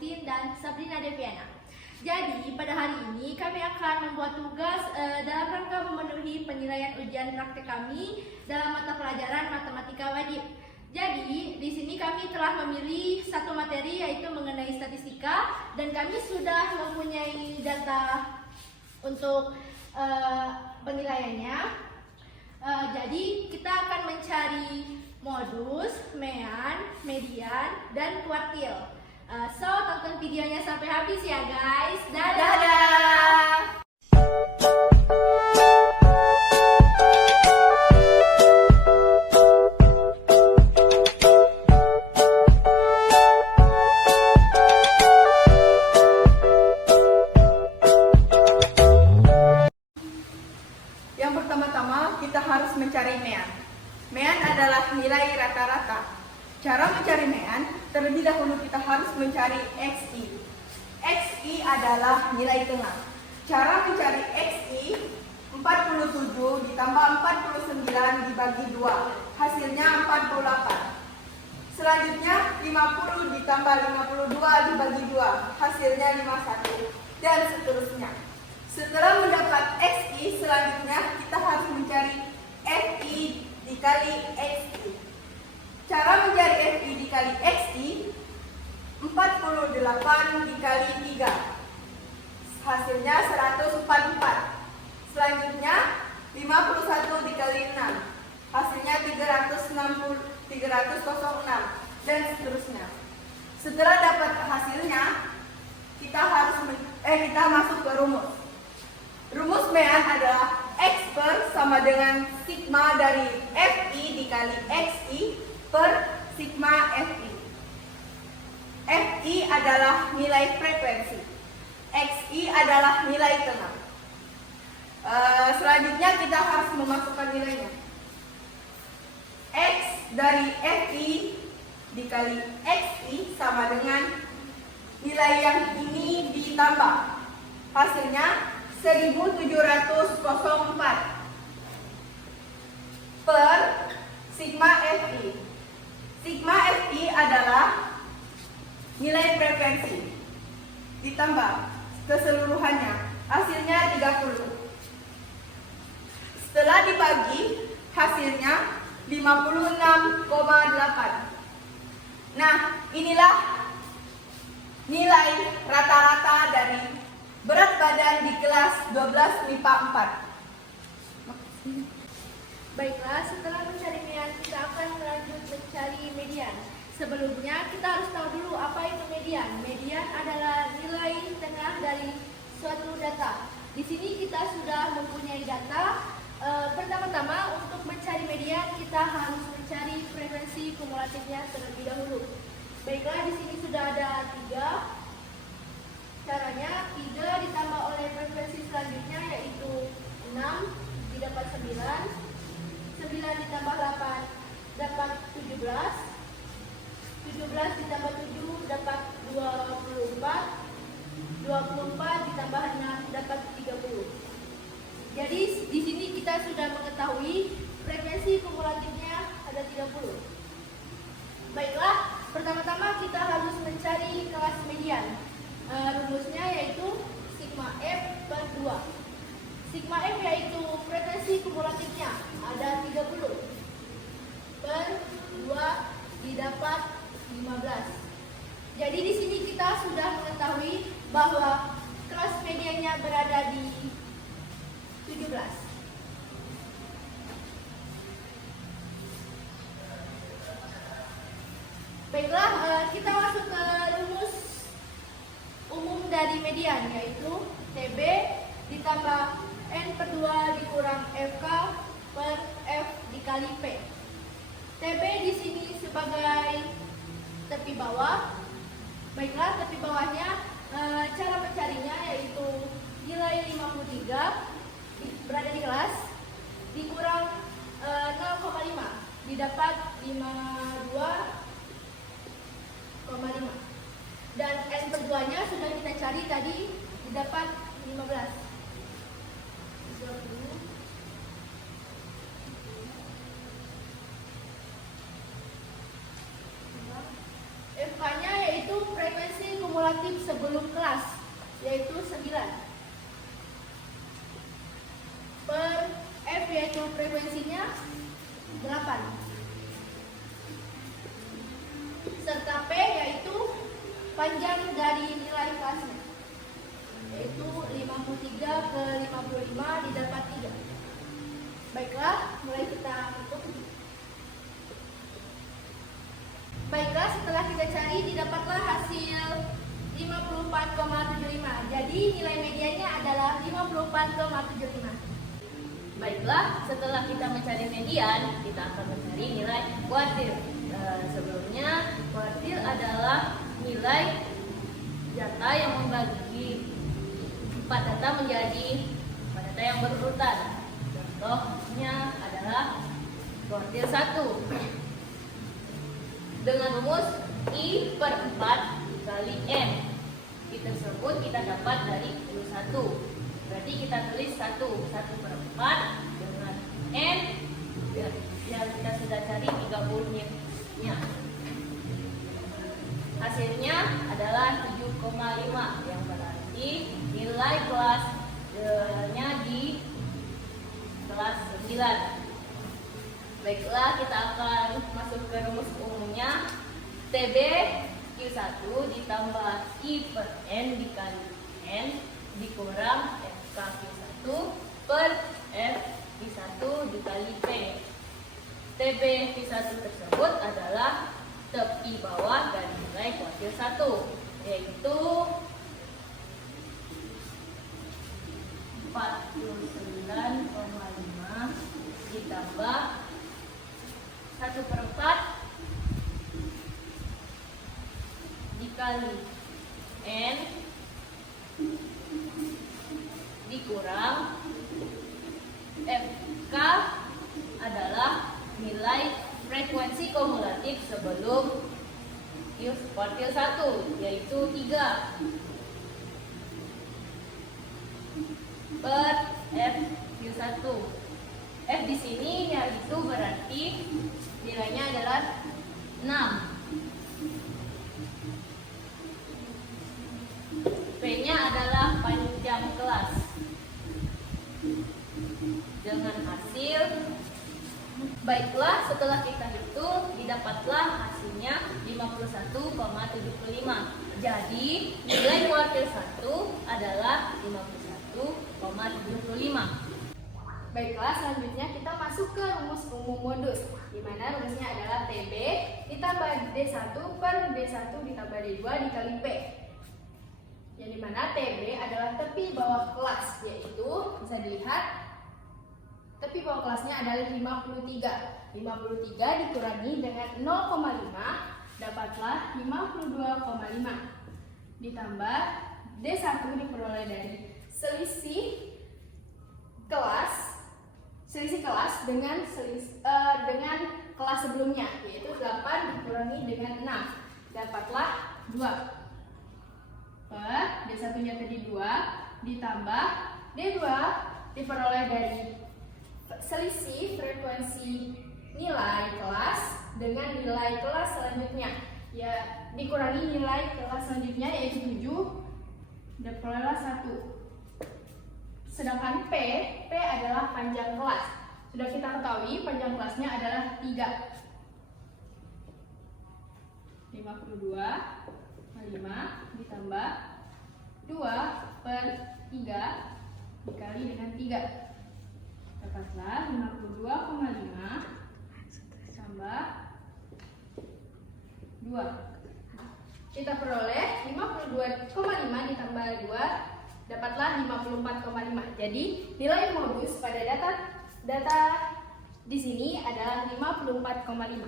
Agustin dan Sabrina Deviana. Jadi pada hari ini kami akan membuat tugas dalam rangka memenuhi penilaian ujian praktek kami dalam mata pelajaran matematika wajib. Jadi di sini kami telah memilih satu materi yaitu mengenai statistika dan kami sudah mempunyai data untuk penilaiannya. Jadi kita akan mencari modus, mean, median, dan kuartil. So tonton videonya sampai habis ya guys. Dadah! Yang pertama-tama kita harus mencari mean. Mean adalah nilai rata-rata. Cara mencari mean, terlebih dahulu kita harus mencari XI. XI adalah nilai tengah. Cara mencari XI, 47 ditambah 49 dibagi 2. Hasilnya 48. Selanjutnya 50 ditambah 52 dibagi 2. Hasilnya 51. Dan seterusnya. Setelah mendapat XI, selanjutnya kita harus mencari FI dikali XI. Cara mencari FI dikali XI, 48 dikali 3. Hasilnya 144. Selanjutnya 51 dikali 6. Hasilnya 306 dan seterusnya. Setelah dapat hasilnya, kita masuk ke rumus. Rumus mean adalah X per sama dengan sigma dari FI dikali XI per sigma FI. FI adalah nilai frekuensi. XI adalah nilai tengah. Selanjutnya kita harus memasukkan nilainya. X dari FI dikali XI sama dengan nilai yang ini ditambah. Hasilnya 1704 per sigma FI. Sigma FI adalah nilai frekuensi ditambah keseluruhannya, hasilnya 30. Setelah dibagi, hasilnya 56,8. Nah, inilah nilai rata-rata dari berat badan di kelas 12 MIPA 4. Baiklah, setelah mencari mean, kita akan lanjut mencari median. Sebelumnya, kita harus tahu dulu apa itu median. Median adalah nilai tengah dari suatu data. Di sini kita sudah mempunyai data. Pertama-tama, untuk mencari median, kita harus mencari frekuensi kumulatifnya terlebih dahulu. Baiklah, di sini sudah ada 3. Caranya, 3 ditambah oleh frekuensi selanjutnya yaitu 6 didapat 9. 9 ditambah 8 dapat 17. 17 ditambah 7 dapat 24. 24 ditambah 6 dapat 30. Jadi di sini kita sudah mengetahui frekuensi kumulatifnya ada 30. Baiklah, pertama-tama kita harus mencari kelas median. Rumusnya yaitu sigma F per 2. Sigma F yaitu frekuensi kumulatifnya ada 30 per 2 didapat 15. Jadi di sini kita sudah mengetahui bahwa kelas mediannya berada di 17. Baiklah, kita masuk ke rumus umum dari median yaitu TB ditambah N per 2 dikurang FK per F dikali P. TB di sini sebagai tepi bawah. Baiklah, tepi bawahnya cara mencarinya yaitu nilai 53 berada di kelas dikurang 0,5 didapat 52,5. Dan N per 2 nya sudah kita cari tadi didapat 15. FK-nya yaitu frekuensi kumulatif kumulatif sebelum kelas, yaitu 9. Per F yaitu frekuensinya 8. Serta P yaitu panjang dari nilai kelasnya, yaitu 53 ke 55 didapat 3. Baiklah, mulai kita hitung. Baiklah, setelah kita cari didapatlah hasil 54,75. Jadi nilai mediannya adalah 54,75. Baiklah, setelah kita mencari median, kita akan mencari nilai kuartil. Sebelumnya, kuartil adalah nilai data yang membagi 4 data menjadi 4 data yang berurutan. Contohnya adalah kuartil 1 dengan rumus I per 4 dikali N. I tersebut kita dapat dari 1. Berarti kita tulis 1 per 4 dengan N yang kita sudah cari 30-nya. Hasilnya adalah 7,5 yang berarti nilai kelasnya di kelas 9. Baiklah, kita akan masuk ke rumus umumnya. TB Q1 ditambah I per N dikali N dikurang FK Q1 per F Q1 dikali P. TB Q1 tersebut adalah tepi bawah dari nilai kuartil 1, yaitu 49,5 ditambah 1/4 dikali N dikurang FK adalah nilai frekuensi kumulatif sebelum kuartil 1, yaitu 3 per F Q1. F di sini yaitu berarti nilainya adalah 6. P-nya adalah panjang kelas. Dengan hasil, baiklah, setelah kita hitung didapatlah hasilnya 51,75. Jadi nilai kuartil 1 adalah 51,75. Baiklah, selanjutnya kita masuk ke rumus umum modus, di mana rumusnya adalah TB ditambah D1 per D1 ditambah D2 dikali P. Yang dimana TB adalah tepi bawah kelas, yaitu bisa dilihat tepi bawah kelasnya adalah 53. 53 dikurangi dengan 0,5 dapatlah 52,5. Ditambah D1 diperoleh dari selisih kelas dengan kelas sebelumnya, yaitu 8 dikurangi dengan 6 dapatlah 2. Per D1-nya tadi 2 ditambah D2 diperoleh dari selisih frekuensi nilai kelas dengan nilai kelas selanjutnya, ya dikurangi nilai kelas selanjutnya yaitu 7 diperolehlah 1. Sedangkan P adalah panjang kelas. Sudah kita ketahui panjang kelasnya adalah 3. 52,5 ditambah 2 per 3 dikali dengan 3 dapatlah 52,5 tambah 2. Kita peroleh 52,5 ditambah 2 dapatlah 54,5. Jadi nilai modus pada data di sini adalah 54,5.